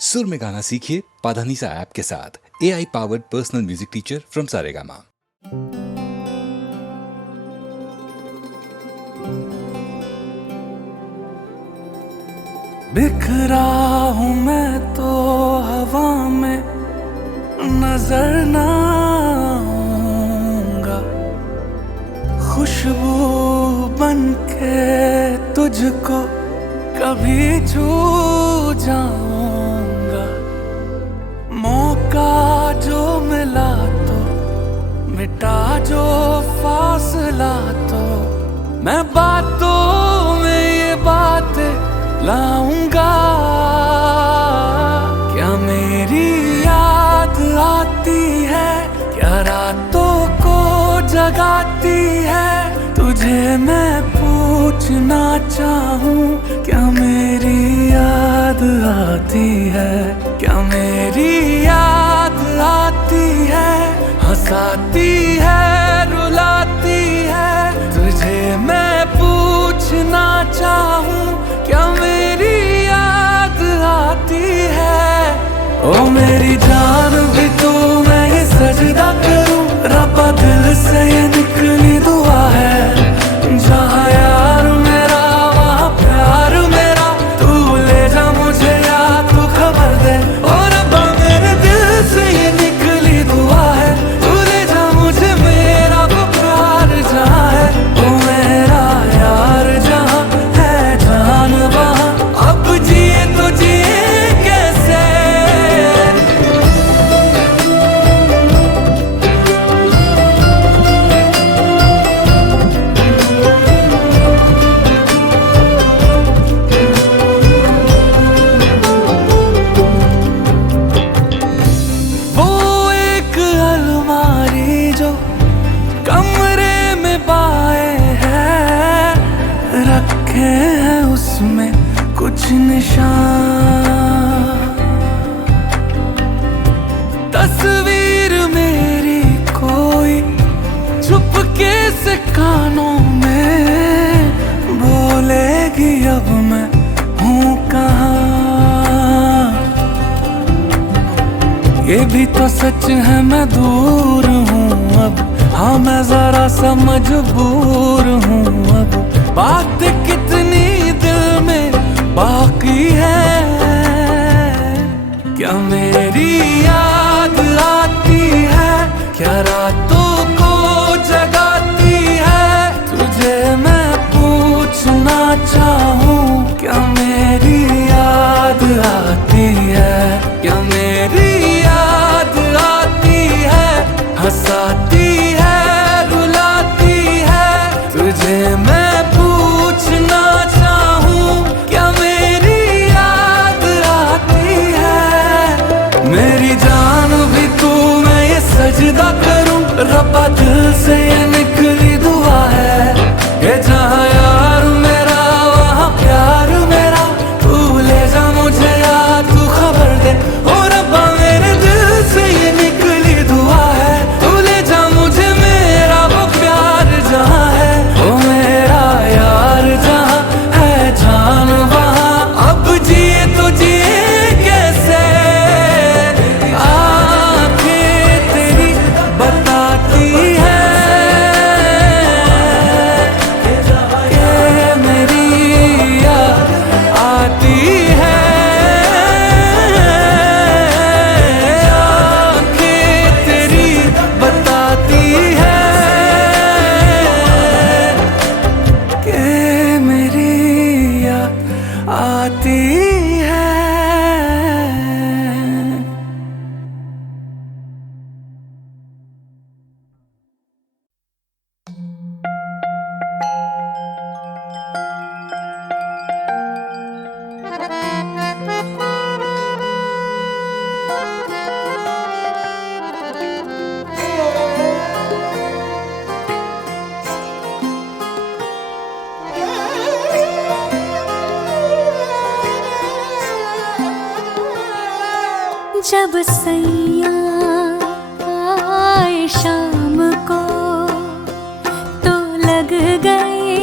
सुर में गाना सीखिए पाधानीसा ऐप के साथ। AI powered personal music teacher from Saregama. बिखरा हूँ मैं तो हवा में नजर ना आऊंगा, खुशबू बन के तुझको कभी छू जाऊंगा। मौका जो मिला तो मिटा जो फासला, तो मैं बातों में ये बातें लाऊंगा। क्या मेरी याद आती है, क्या रातों को जगाती है, तुझे मैं पूछना चाहूं। क्या मेरी याद आती है, क्या मेरी याद आती है, हंसाती है रुलाती है, तुझे मैं पूछना चाहूं। क्या मेरी याद आती है, ओ मेरी जान भी तू, मैं ये सजदा करूं। रब्बा दिल से ये निकली दुआ है, जहाँ यार मेरा वहाँ प्यार मेरा, तू ले जा मुझे या तू खबर दे। और रब्बा मेरे दिल से ये निकली दुआ है, तू ले जा मुझे मेरा वो प्यार जहाँ है। ओ मेरा यार जहाँ है जान वहाँ, अब जिए तो जिए कैसे। वो एक अलमारी जो कमरे में पाए हैं, रखे हैं उसमें कुछ निशान। तस्वीर मेरी कोई चुपके से कानों में बोलेगी, अब मैं हूँ कहाँ। ये भी तो सच है मैं दूर हूँ अब, हाँ मैं जरा सा मजबूर हूँ अब। बात कितनी दिल में बाकी है, क्या मेरी याद आती है, क्या रातों को जगाती है, तुझे मैं पूछना चाहूँ। क्या मेरी याद आती है, क्या मेरी याद आती है, हंसाती है रुलाती है, तुझे मैं पूछना चाहूँ। क्या मेरी याद आती है, मेरी जान भी तू, मैं ये सजदा करूं। रब्बा दिल से ये निकली दुआ है, ये जहाँ यार मेरा वहाँ प्यार मेरा, तू ले जा मुझे या तू खबर दे। ओ रब्बा मेरे दिल से ये निकली दुआ है, तू ले जा मुझे मेरा वो प्यार जहाँ है। ओ मेरा यार जहाँ है जान वहाँ, अब जिए तो जिए कैसे। आंखें तेरी बताती है कि मेरी याद आती है। आंखें तेरी बताती है कि मेरी याद आती है। जब सैया आए शाम को, तो लग गए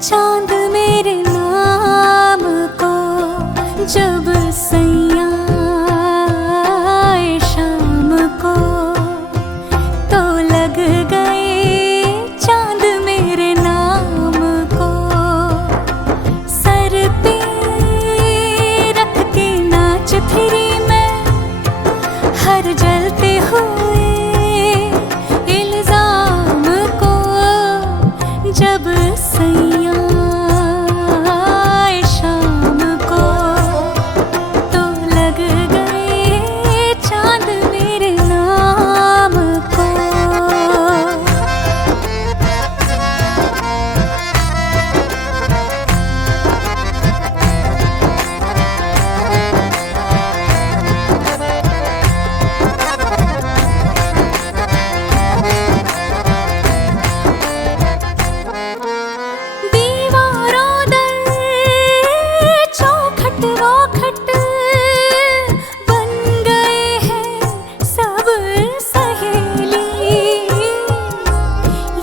चांद मेरे नाम को। जब सैया फिरी मैं हर जलते हुए इल्जाम को, जब सैया आए शाम को तो लग गए चांद मेरे नाम को। दीवारों दर चौखट रोखट बन गए हैं सब सहेली।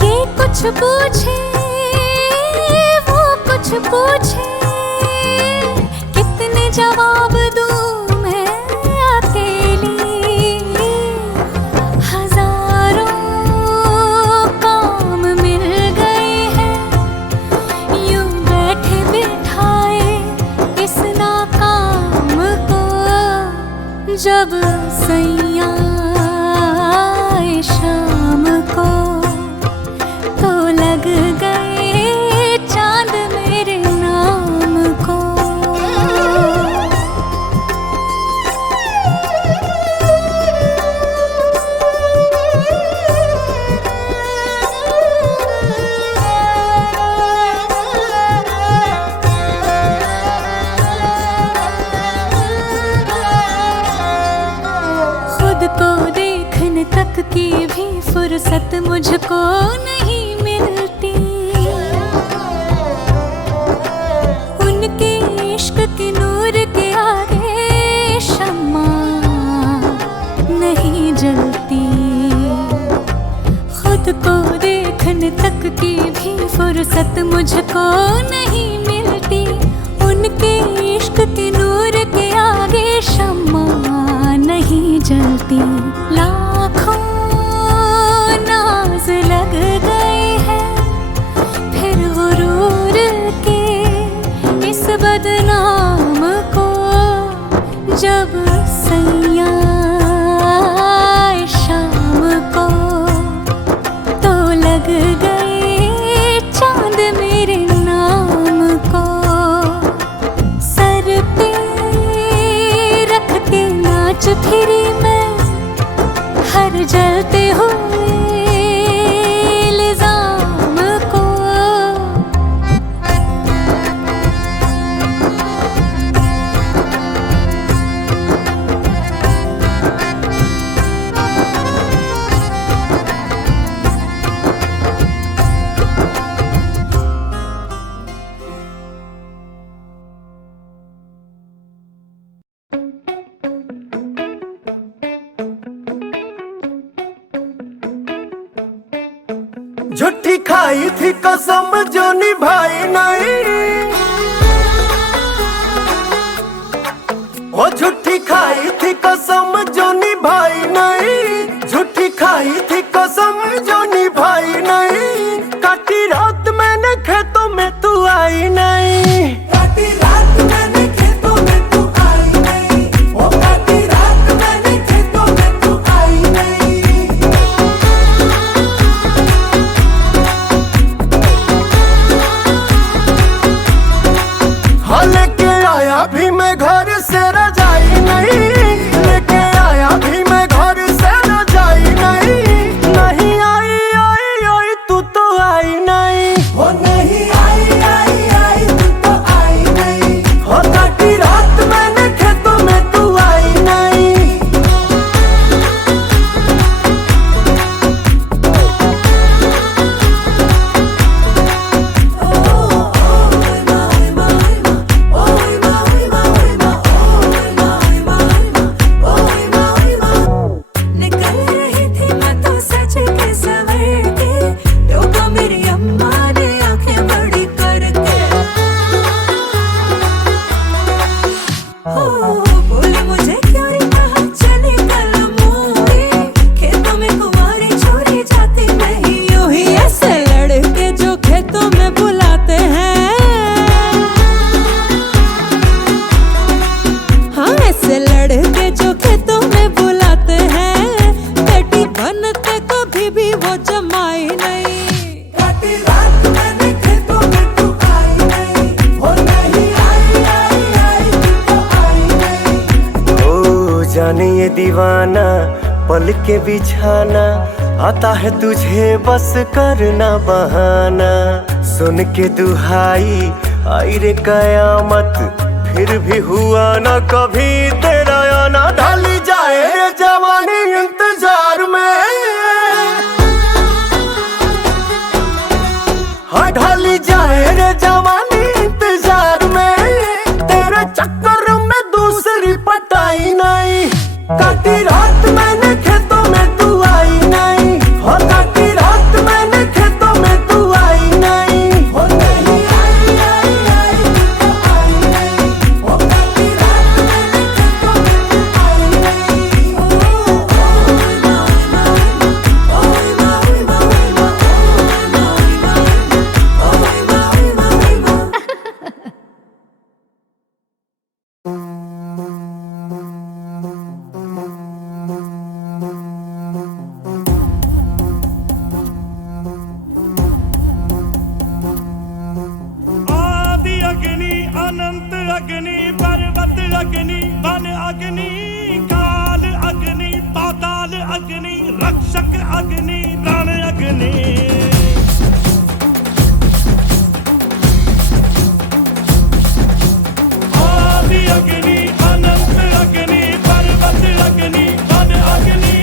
ये कुछ पूछे वो कुछ पूछे, कितने जवाब दूं मैं अकेली। हजारों काम मिल गए हैं यूं बैठे बिठाए इस नाकाम को, जब सैया आए शाम को तो लग गए चांद मेरे नाम को। खुद को देखने तक की भी फुर्सत मुझको नहीं मिलती। उनके इश्क के नूर के आगे शम्मा नहीं जलती। खुद को देखने तक की भी फुर्सत मुझको नहीं मिलती। उनके इश्क के नूर के आगे शम्मा नहीं जलती। लाखों नाज लग गए हैं फिर गुरूर के इस बदनाम को, जब सैया आए शाम को तो लग गए चांद मेरे नाम को। सर पे रख के नाच फिरी मैं हर जलते हुए इल्जाम को। झूठी खाई थी कसम जो निभाई नहीं, ओ झूठी खाई थी कसम जो निभाई नहीं। झूठी खाई थी कसम जो निभाई नहीं। काटी रात मैंने खेतों में तू आई नहीं। काटी रात मैंने खेतों में तू आई नहीं। ओ काटी रात मैंने खेतों में तू आई नहीं। हाँ लेके आया भी मैं घर से रजाई नहीं। लेके आया भी मैं घर से रजाई नहीं। जाने ये दीवाना पल के बिछाना, आता है तुझे बस करना बहाना। सुन के दुहाई आई रे कयामत, फिर भी हुआ ना कभी तेरा आना। ढाली जाए रे जवानी इंतजार में, हाँ ढाली जाए रे जवानी इंतजार में। तेरे चक्कर में दूसरी पटाई नहीं, काटी रात मैंने खेतों में तू आई नहीं। हो काटी रात मैंने खेतों में तू आई नहीं। हो नहीं आई आई आई तू तो आई नहीं। हो काटी रात मैंने खेतों में तू आई नहीं। आदि अग्नि अनंत अग्नि पर्वत अग्नि वन अग्नि काल अग्नि पाताल अग्नि रक्षक अग्नि रण अग्नि। आदि अग्नि अनंत अग्नि पर्वत अग्नि वन अग्नि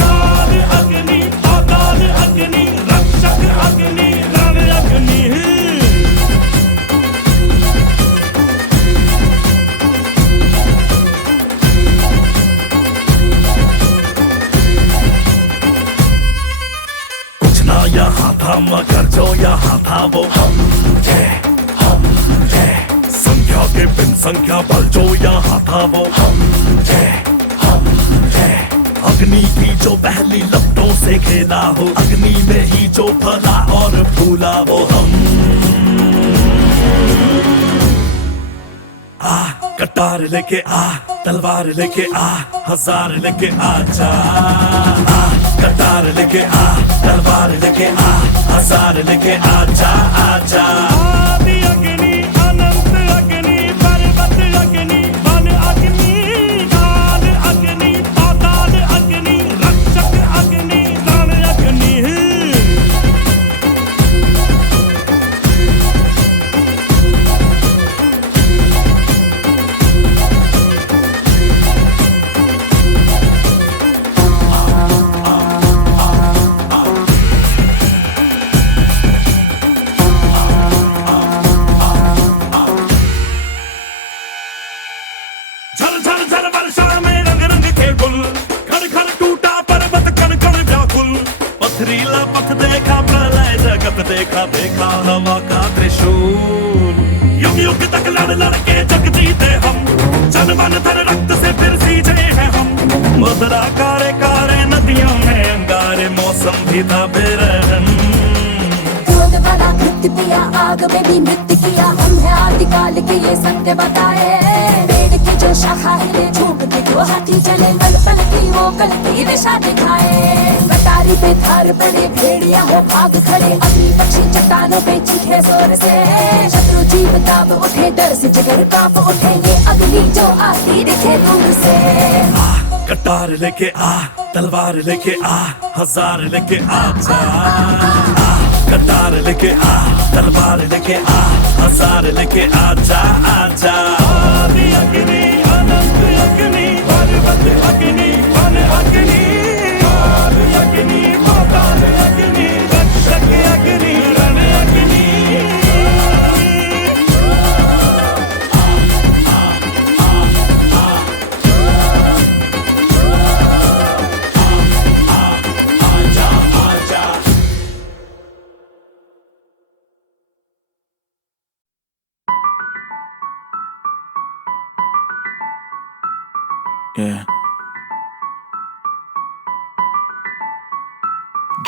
काल अग्नि पाताल अग्नि रक्षक अग्नि रण अग्नि। कुछ ना यहाँ था मगर जो यहाँ था वो हम थे, हम थे। संख्या के बिन संख्या बल जो यहाँ था वो हम थे, हम थे। अग्नि की जो पहली लपटों से खेला हो, अग्नि में ही जो फला और फूला वो हम। आ कटार लेके आ, तलवार लेके आ, हजार लेके आ जा। आ कटार लेके आ, तलवार लेके आ, हजार लेके आ जा, आ जा। आदि अग्नि अनंत अग्नि पर्वत अग्नि वन अग्नि काल अग्नि पाताल अग्नि रक्षक अग्नि रण अग्नि। झर झर झर वर्षा में रंग रंग के गुल, खड़ खड़ टूटा पर्वत कण कण व्याकुल। पथरीला पथ देखा प्रलय जगत देखा, देखा हवा का त्रिशूल। युग युग तक लड़ लड़ के जग जीते हम, जन मन धन रक्त से फिर सींचे हैं हम। मदरा कारे कारे नदियों में अंगारे, मौसम भी था बेरहम। क्रोध वाला नृत्य किया, आग में भी नृत्य किया, हम है आदिकाल के ये सत्य बताए। पेड़ की जो शाखा हिले, झूठ के जो हाथी चले, कल पल की वो कल की दिशा दिखाए। कटारी पे धार पड़े भेड़िया हो भाग खड़े, अग्नि पक्षी चट्टानों पे चीखे जोर से। शत्रु जीव दाब उठे, डर से जिगर कांप उठे, ये अग्नि जो आती दिखे दूर से। आ कटार लेके आ, तलवार लेके आ, हजार लेके आ जा। आ कटार लेके आ, तलवार लेके आ, हजार लेके आ जा, आ जा। आदि अग्नि अनंत अग्नि पर्वत अग्नि वन अग्नि काल अग्नि पाताल अग्नि रक्षक अग्नि रण अग्नि।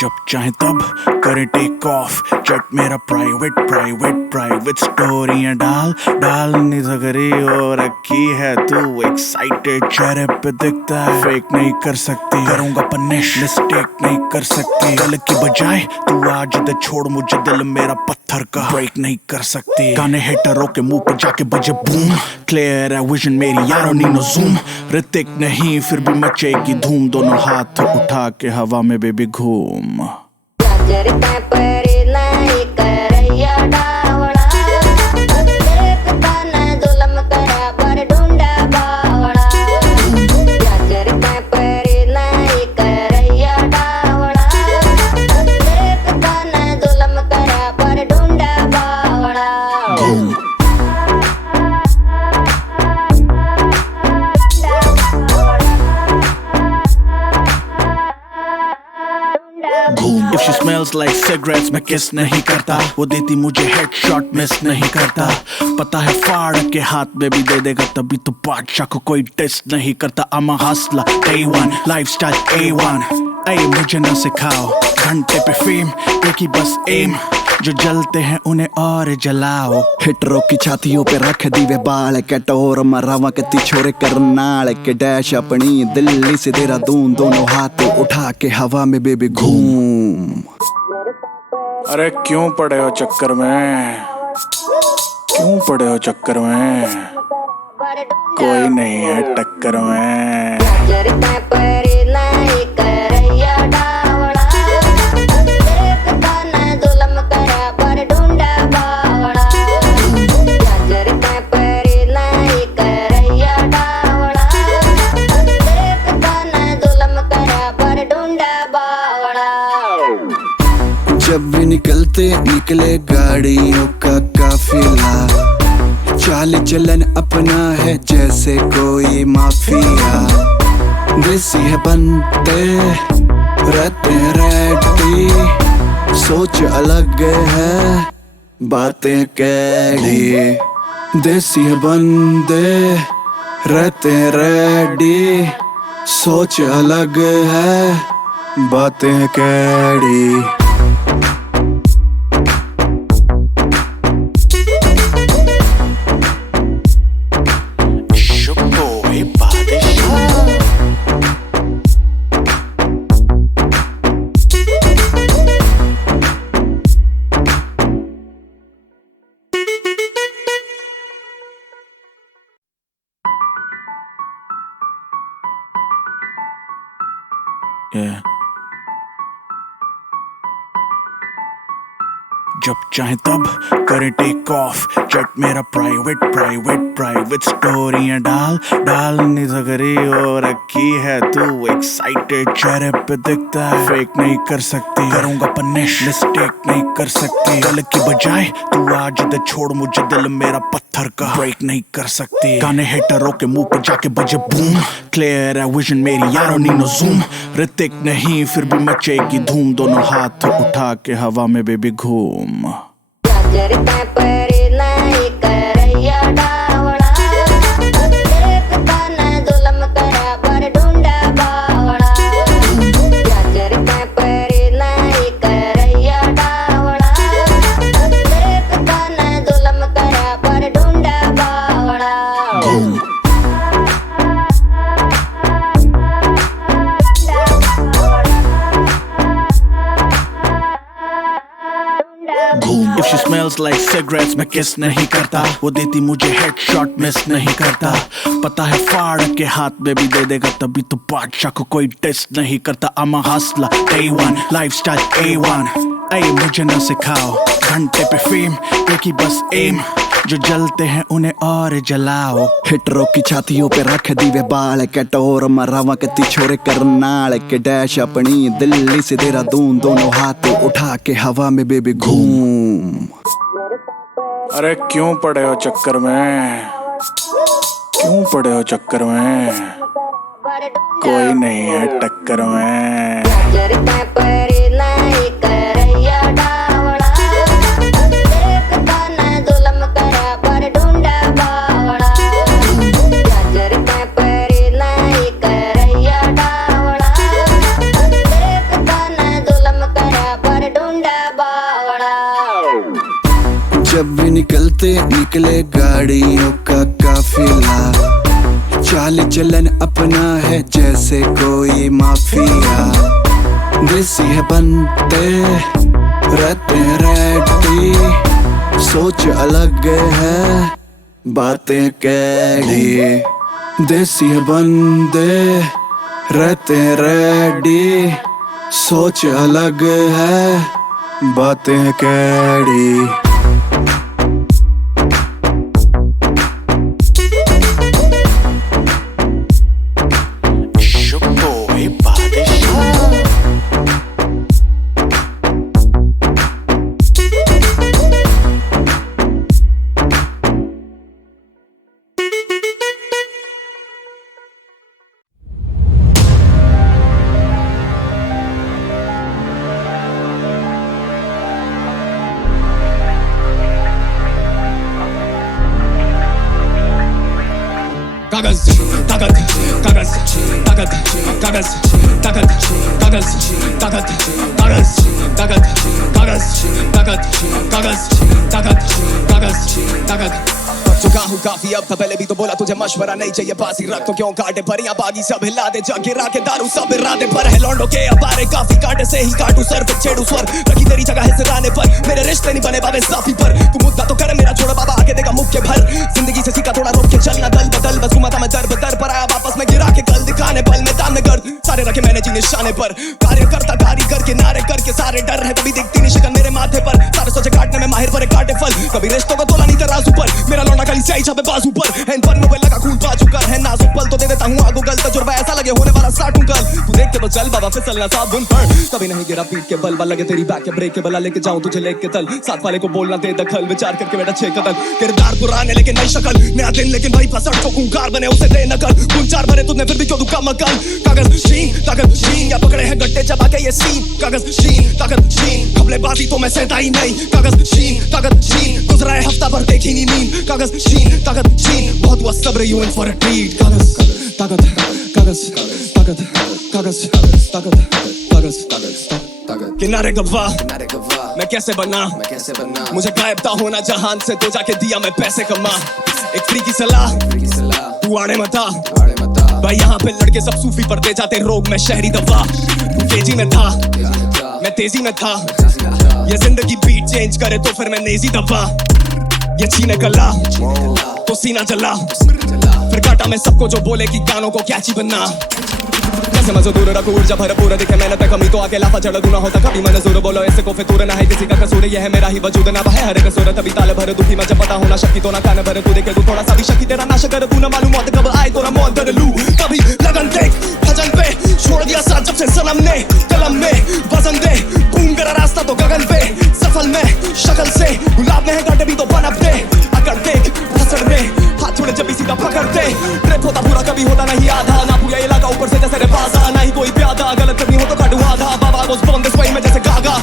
जब चाहे तब करें टेक ऑफ। चट मेरा प्राइवेट स्टोरियां डालनी जगरी हो रखी है तू एक्साइटेड चेहरे पे दिखता है। फेक नहीं कर सकती, करूंगा पनिश, मिस्टेक नहीं कर सकती। कल की बजाय तू आज दे छोड़ मुझे, दिल मेरा पत्थर का ब्रेक नहीं कर सकती। गाने हेटरों के मुंह पे जाके बजे बूम, क्लियर है विजन मेरी यारों नीनो जूम। ऋतिक नहीं फिर भी मचेगी धूम, दोनों हाथ उठा के हवा में बेबी घूम। If she smells like cigarettes, मैं किस नहीं करता। वो देती मुझे हेडशॉट, मिस नहीं करता। पता है फाड़ के हाथ में भी दे देगा, तभी तो बादशाह को कोई टेस्ट नहीं करता। I'm a hustler, day one, lifestyle A1। ऐ मुझे ना सिखाओ, घंटे पे फेम, एक ही बस एम, जो जलते हैं उन्हें और जलाओ। हिटरों की छातियों पे रख दीवे बाल, कटोर मरावा कती छोरे करनाल के डैश अपनी दिल्ली से देहरादून, दोनों हाथ उठा के हवा में बेबी घूम। अरे क्यों पड़े हो चक्कर में, क्यों पड़े हो चक्कर में, कोई नहीं है टक्कर में। जब भी निकले गाड़ियों का काफिला, चाल चलन अपना है जैसे कोई माफिया। देसी है बनते रहते रेडी, सोच अलग है बातें कैडी। देसी है बंदे रहते रेडी, सोच अलग है बातें कैडी। Yeah. जब चाहे तब करें टेक ऑफ। चट मेरा प्राइवेट स्टोरियां डालनी जगरी हो रखी है तू एक्साइटेड चेहरे पे दिखता है। फेक नहीं कर सकती, करूंगा पनिश, मिस्टेक नहीं कर सकती। कल की बजाय तू आज दे छोड़ मुझे, दिल मेरा पत्थर का ब्रेक नहीं कर सकती। गाने हेटरों के मुंह पे जाके बजे बूम, क्लियर है विजन मेरी यारों नीनो जूम। ऋतिक नहीं फिर भी मचेगी धूम, दोनों हाथ उठा के हवा में बेबी घूम। If she smells like cigarettes, मैं किस नहीं करता। वो देती मुझे हेडशॉट, मिस नहीं करता। पता है फाड़ के हाथ में भी दे देगा, तभी तो बादशाह को कोई टेस्ट नहीं करता। I'm a hustler, day one, lifestyle A1। ऐ मुझे ना सिखाओ, घंटे पे फेम, एक ही बस एम, जो जलते हैं उन्हें और जलाओ। हिटरों की छातियों पे रख दीवे बाल, कटोर मरावा कती छोरे करनाल के डैश अपनी दिल्ली से देहरादून, दोनों हाथ उठा के हवा में बेबी घूम। अरे क्यों पड़े हो चक्कर में, क्यों पड़े हो चक्कर में, कोई नहीं है टक्कर में। निकलते निकले गाड़ियों का काफिला, चाल चलन अपना है जैसे कोई माफिया। देसी है बनते रहते रेडी, सोच अलग है बातें कैडी। देसी है बंदे रहते रेडी, सोच अलग है बातें कैडी। कागज ताकत कागज ताकत कागज ताकत कागज ताकत कागज ताकत कागज ताकत कागज ताकत कागज ताकत। चुका हूँ काफी अब था, पहले भी तो बोला तुझे मशवरा नहीं चाहिए पास ही रख, तो क्यों काटे परियां बागी सब हिला दे, जग गिरा के दारू सब इरादे पर है लौंडो के अबारे काफी कांटे से ही काटू सर पे छेड़ू स्वर, रखी तेरी जगह है सिराने पर, मेरे रिश्ते नहीं बने बाबे साफी पर, तू मुद्दा तो कर मेरा छोड़ बाबा आगे देगा मुख के भर, जिंदगी से सीखा थोड़ा रोक के चलना दल बदल, बस घुमा था मैं दर बदर पर आया वापस में गिरा के कल दिखाने पल में दाम गर्द सारे रखे मैंने जी निशाने पर, कार्य करता कारीगर के नारे करके सारे डर है कभी दिखती नहीं शिकन मेरे माथे पर, सारे सोचे काटने में माहिर पर काटे फल, कभी रिश्तों को तोला नहीं तराजू पर, मेरा लौंडा खाली स्याही छापे बाजू पर, हैंड पर मोबाइल लगा खून बाजू कर है नाजुक पल तो दे देता हूँ आगू गल, तजुर्बा ऐसा लगे होने वाला स्टार्ट हूँ कल, तू देख के तो चल बाबा फिसलना साबुन पर, कभी नहीं गिरा पीट के बल लगे तेरी बैक के ब्रेक के बला लेके जाऊं तुझे लेके तल, साथ वाले को बोलना दे दखल, विचार करके बेटा छे कदल, किरदार पुराने लेकिन नई शक्ल, नया दिन लेकिन भाई फसड़ को खूंखार बने उसे दे नकल, कुल चार भरे तुझने फिर भी क्यों दुका मकल, कागज शीन या पकड़े हैं गट्टे चबा के ये सीन, कागज शीन खबलेबाजी तो मैं सहता ही नहीं, कागज शीन गुजरा है हफ्ता भर देखी नहीं नींद, कागज शीन बहुत हुआ सब्र you in for a treat, कागज ताकत कागज ताकत कागज ताकत कागज ताकत किनारे गवाह मैं कैसे बना मुझे गायब था होना जहान से, तो जाके दिया मैं पैसे कमा, एक फ्री की सलाह तू आड़े मता भाई, यहाँ पे लड़के सब सूफी पर दे जाते रोग, मैं शहरी दवा, तू तेजी में था मैं तेजी में था, ये जिंदगी बीट चेंज करे तो फिर मैं नेजी दबा, ये छीने गला तो सीना जला, फिर काटा मैं सबको जो बोले कि गानों को कैची बनना, जैसे मजो दूर रखो ऊर्जा भरपूर दिखे मेहनत है कमी तो आके लाफा चढ़ दूना होता कभी मैंने जोर बोलो ऐसे को फितूर ना है किसी का कसूर, ये है मेरा ही वजूद ना है हर कसूर, तभी ताल भर दुखी मजे पता होना शक्ति तो ना कान भर, तू देखे तू थोड़ा सा भी शक्ति तेरा नाश कर, तू ना मालूम मौत कब आए तो ना मौत डर लू, कभी लगन देख भजन पे छोड़ दिया साथ जब से सनम ने, कलम में वजन दे घूम मेरा रास्ता तो गगन पे, सफल में शक्ल से गुलाब में है कांटे भी तो बनप दे, अकड़ देख फसड़ में हाथ छोड़े जब भी सीधा पकड़ते, ट्रिप होता पूरा कभी होता नहीं आधा, ना पूरा इलाका ऊपर से जैसे बाजा, ना ही कोई प्यादा, गलत करनी हो तो काटू आधा, बाबा was born this way मैं जैसे गागा,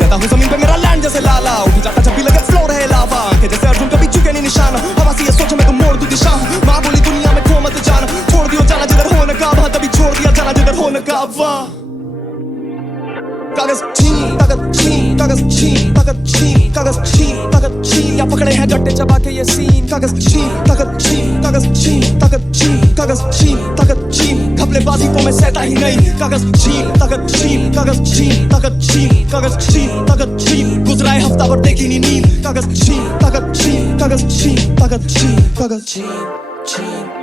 रहता हूँ जमीन पे मेरा लैंड जैसे लाला, उठी जाता जब भी लगे फ्लो रहे लावा, के जैसे अर्जुन कभी चुके नहीं निशाना, हवा से ये सोच मैं तो मोड़ दूं दिशा, माँ बोली दुनिया में खो मत जाना, छोड़ दियो जाना जिधर हो न काबा, तभी छोड़ दिया जाना जिधर हो न काबा, कागज छीन ताकत छीन कागज छीन ताकत छीन कागज छीन ताकत छीन या पकड़े हैं गट्टे चबा के ये सीन, कागज छीन ताकत छीन कागज छीन ताकत छीन कागज छीन ताकत छीन खबलेबाजी तो मैं सहता ही नहीं, कागज छीन ताकत छीन कागज छीन ताकत छीन कागज छीन ताकत छीन गुजरा है हफ्ता भर देखी नहीं नींद, कागज छीन ताकत छीन कागज छीन ताकत छीन कागज छीन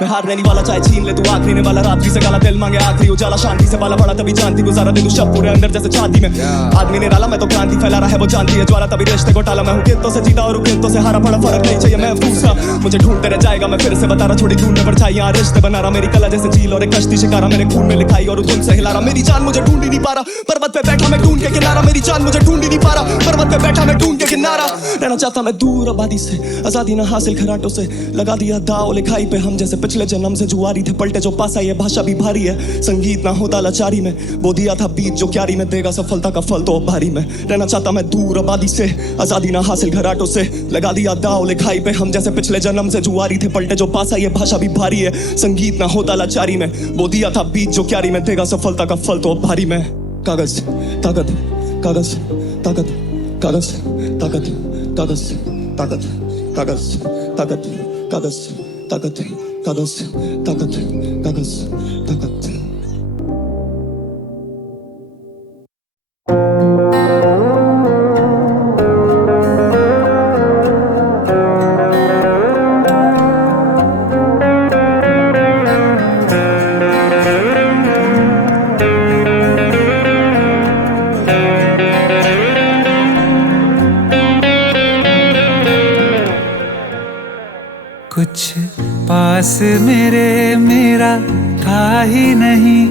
मैं हारने नहीं वाला चाहे छीन ले तू आखिरी ने वाला, रात्रि से गाला दिल मांगे आखिरी उजाला, शांति से बाला पड़ा तभी जानती गुजारा दे तू शब पूरे अंदर जैसे छाती में, आदमी ने डाला मैं तो क्रांति फैला रहा है वो जानती है ज्वाला, तभी रिश्ते को टाला मैं हूँ कितों से जीता और कितों से हारा, पड़ा फर्क नहीं चाहिए मैं दूसरा, मुझे ढूंढते रह जाएगा मैं फिर से बता रहा, छोड़ी ढूंढने पर चाहिए रिश्ते बना रहा, मेरी कला जैसे झील और एक कश्ती शिकारा, मेरे खून में लिखाई और तुम से हिला रहा, मेरी जान मुझे ढूंढ ही नहीं पा रहा, पर्वत पे बैठा मैं ढूंढ के किनारा, मेरी जान मुझे ढूंढ ही नहीं पा रहा, पर्वत पे बैठा मैं ढूंढ के किनारा, रहना चाहता मैं दूर आबादी से, आजादी ना हासिल खराटों से, लगा दिया दाव लिखाई पे हम जैसे पिछले जन्म से जुआरी थे, पलटे जो पास आई है भाषा भी भारी है, संगीत ना होता लाचारी में, वो दिया था बीत जो क्यारी में, देगा सफलता का फल तो अब भारी में, रहना चाहता मैं दूर आबादी से, आजादी ना हासिल घराटों से, लगा दिया दाव लिखाई पे हम जैसे पिछले जन्म से जुआरी थे, पलटे जो पास आई है भाषा भी भारी है, संगीत ना होता लाचारी में, वो दिया था बीत जो क्यारी में, देगा सफलता का फल तो अब भारी में, कागज ताकत कागज ताकत कागज ताकत कागज ताकत कागज ताकत कागज ताकत कागज ताकत कागज ताकत कुछ पास मेरे मेरा था ही नहीं,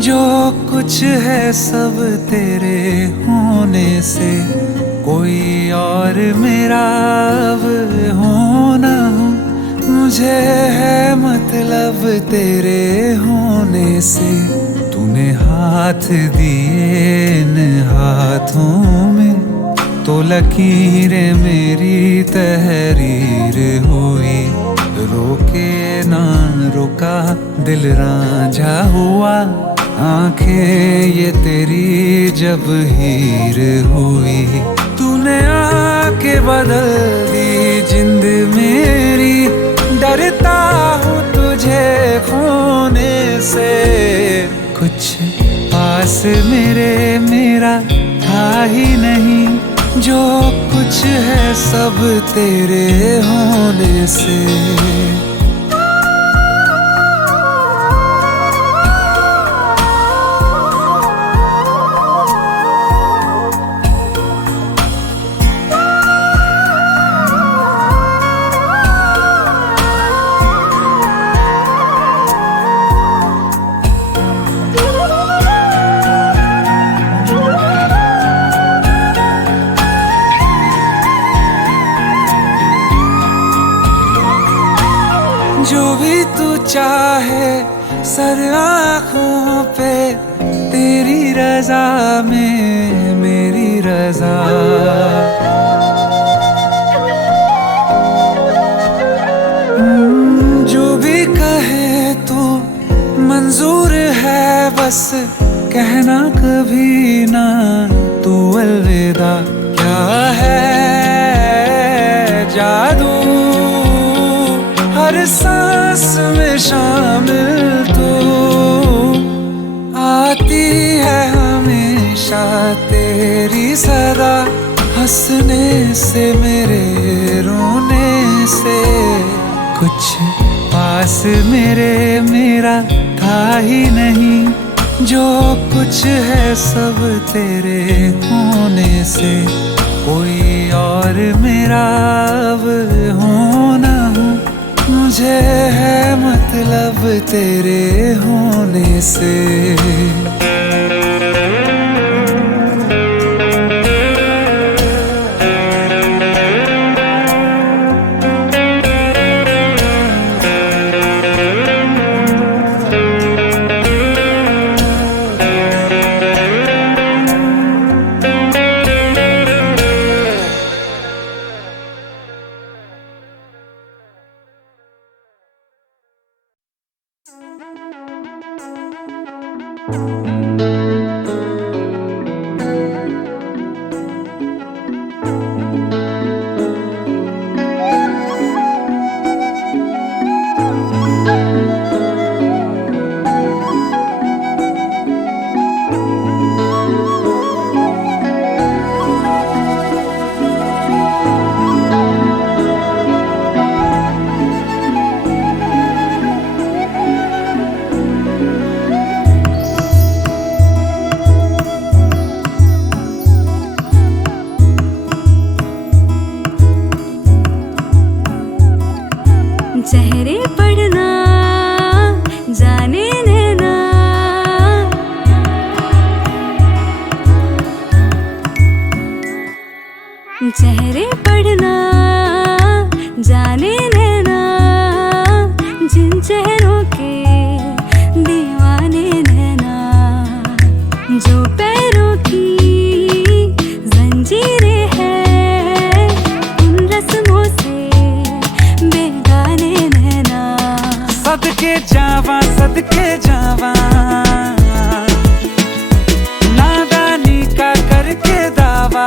जो कुछ है सब तेरे होने से। कोई और मेरा अब हो ना हो, मुझे है मतलब तेरे होने से। तूने हाथ दिए इन हाथों में, तो लकीरें मेरी तहरीर हुई। रोके ना रुका दिल रांझा हुआ, आंखें ये तेरी जब हीर हुई। तूने आके बदल दी जिंद मेरी, डरता हूँ तुझे खोने से। कुछ पास मेरे मेरा था ही नहीं, जो कुछ है सब तेरे होने से। जो भी तू चाहे सर आँखों पे, तेरी रजा में मेरी रजा। जो भी कहे तू मंजूर है, बस कहना कभी ना तू अलविदा। क्या है जादू हर सांस में शामिल तू, आती है हमेशा तेरी सदा। हंसने से मेरे रोने से, कुछ पास मेरे मेरा था ही नहीं, जो कुछ है सब तेरे होने से। कोई और मेरा अब हो ना हो, मुझे है मतलब तेरे होने से। चेहरे पढ़ना जाने देना, चेहरे पढ़ना जाने देना, जिन चेहरों के दीवाने नैना। जो पैरों की जंजीरें हैं, उन रस्मों से बेगाने नैना। सदके जावा नादानी का करके दावा।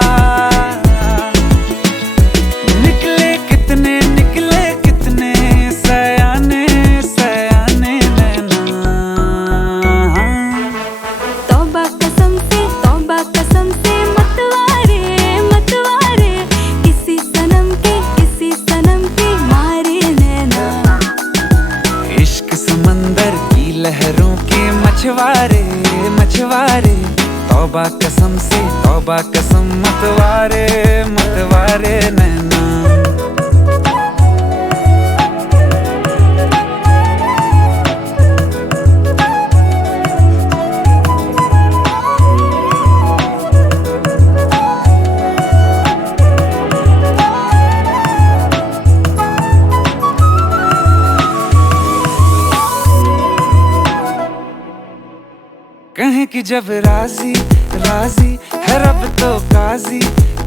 समंदर की लहरों के मछुआरे मछुआरे, तौबा कसम से तौबा कसम, मतवारे मतवारे नैना। कहें कि जब राजी राजी है रब तो काजी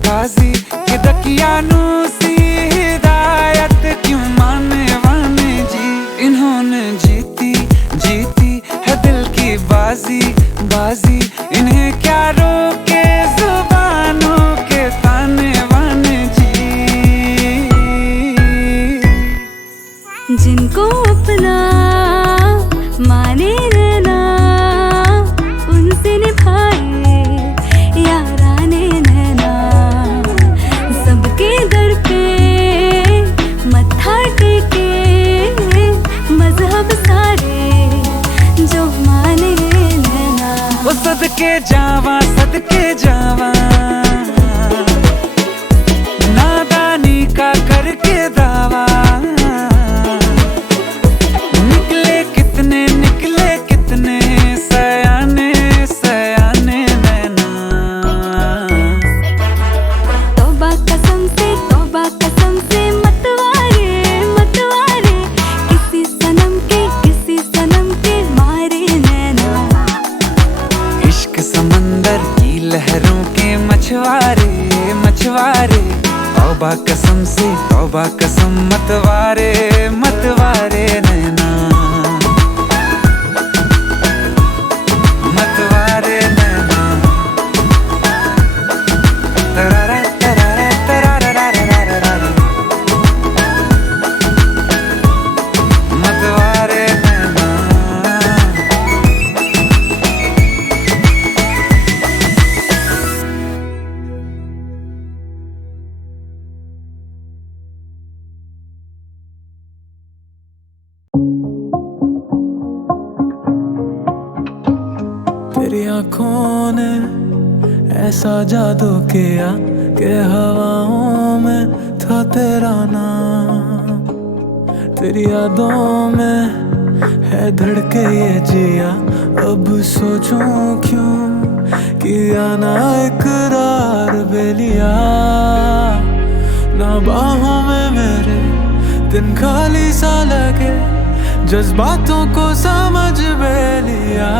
काजी, कि दकियानू सी हिदायत क्यों माने वाने जी। इन्होंने जीती जीती है दिल की बाजी बाजी, इन्हें क्या रोके जुबानों के ताने वाने जी। जिनको अपना माने रहना, उनसे निभाए याराने नैना। सबके दर पे मत्था टेके मजहब सारे जो माने नैना। वो सदके जावा नादानी का करके दावा। निकले कितने सयाने सयाने नैना। तौबा कसम से मतवारे मतवारे, किसी सनम के मारे नैना। इश्क समंदर की लहरों के मछुआरे मछुआरे, तौबा कसम मतवारे मतवारे नैना। मतवारे नैना। तरारा तरारा तरारा, मतवारे नैना। तेरी आँखों ने ऐसा जादू किया कि हवाओं में था तेरा नाम। तेरी यादों में है धड़के ये जिया, अब सोचूं क्यों किया ना इकरार बेलिया। ना बाहों में मेरे दिन खाली सा लगे, जज्बातों को समझ बेलिया।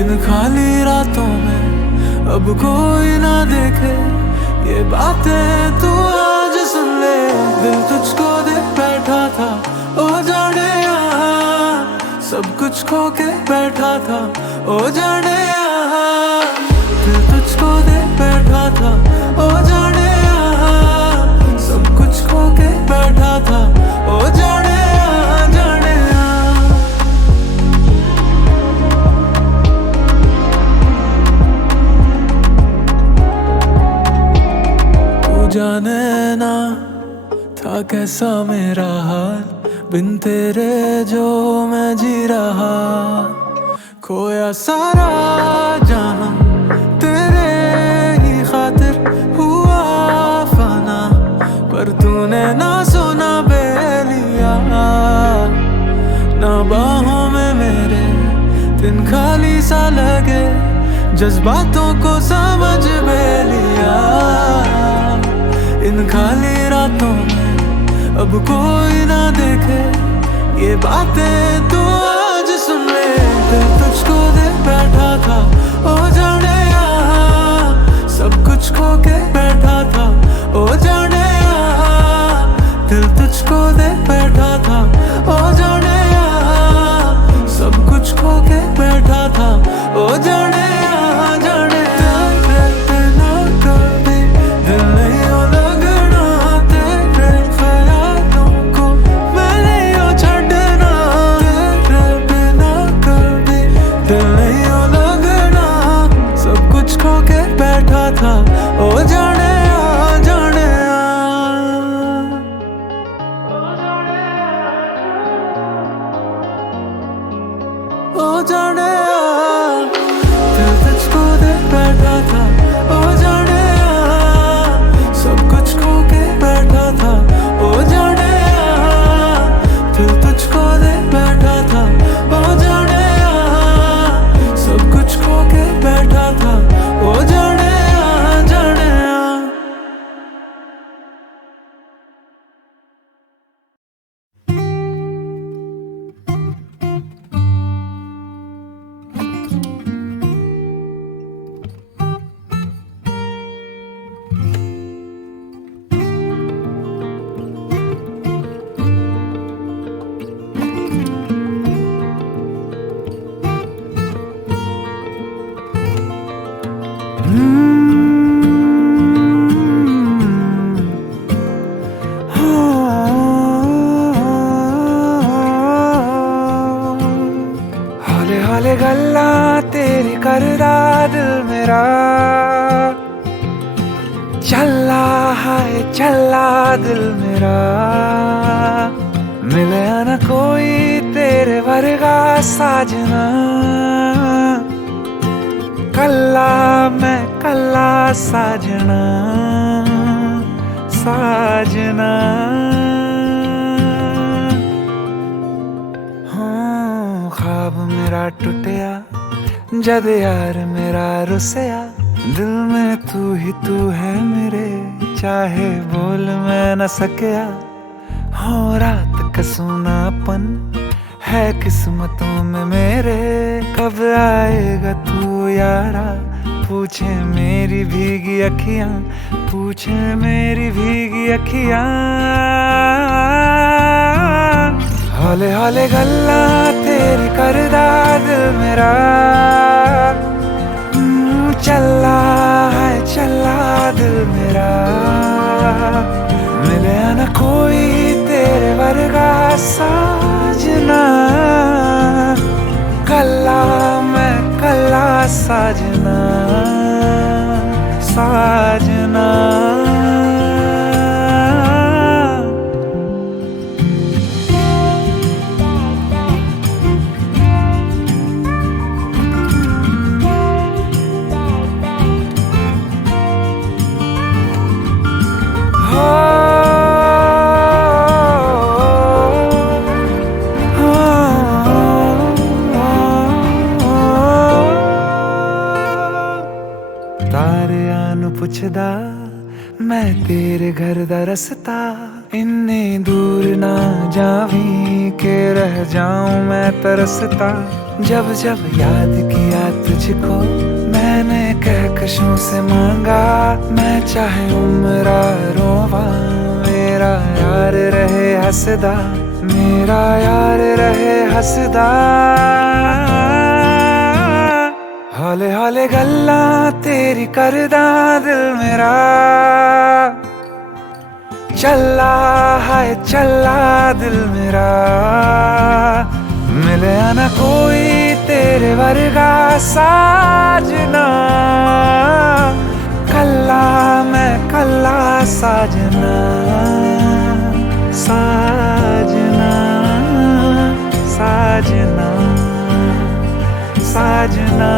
इन खाली रातों में अब कोई ना देखे, ये बातें तू आज सुन ले। दिल तुझको दे बैठा था ओ जाने यहाँ, सब कुछ खो के बैठा था ओ जाने यहाँ। दिल तुझको दे बैठा था ओ जाने यहाँ, सब कुछ खो के बैठा था ओ जाने यहाँ, जाने यहाँ। तू जाने ना था कैसा मेरा हाल, बिन तेरे जो मैं जी रहा। खोया सारा जहां तेरे ही खातिर हुआ फना, पर तूने ना सुना बेलिया। ना बाहों में मेरे दिन खाली सा लगे, जज्बातों को समझ बेलिया। इन खाली रातों में अब कोई ना देखे, ये बातें तू आज सुन ले। दिल तुझको दे बैठा था ओ जाने यहाँ, सब कुछ खो के बैठा था ओ जाने यहाँ। दिल तुझको दे बैठा था ओ जाने यहाँ, सब कुछ खो के बैठा था ओ जाने यहाँ, जाने। तेरे ना कभी दिल नहीं हो लगना, तेरे ख्यालों को मैं नहीं हो छड़ना। ओ जाने दिल तुझको दे बैठा था, ओ जाने सब कुछ खो के बैठा था, ओ जाने दिल तुझको दे बैठा था, ओ जाने सब कुछ खो के बैठा था, ओ जाने जाने। हौले हौले गल्ला तेरी करदा दिल मेरा, चला है चला दिल मेरा, मिले न कोई तेरे वर्गा साजना, कल्ला मैं कल्ला साजना साजना। हाँ ख्वाब मेरा टूटिया जद यार मेरा रुसिया, दिल में तू है मेरे, चाहे बोल मैं न सकिया। हो रात का सूनापन है किस्मतों में मेरे, कब आएगा तू यारा, पूछे मेरी भीगी अखियां, पूछे मेरी भीगी अखियां। हौले हौले गल्ला तेरी करदा दिल मेरा, चला है चला दिल मेरा, मिले न कोई तेरे वर्गा साजना, कल्ला मैं कल्ला साजना साजना। पुछदा मैं तेरे घर दा रस्ता, इन्ने दूर ना जावी के रह जाऊं मैं तरसता। जब जब याद किया तुझको मैंने कहकशों से मांगा, मैं चाहे उम्र रोवा मेरा यार रहे हंसदा, मेरा यार रहे हंसदा। हौले हौले गल्ला तेरी करदा दिल मेरा, चला है चला दिल मेरा, मिले न कोई तेरे वर्गा साजना, कल्ला मैं कल्ला साजना साजना साजना साजना।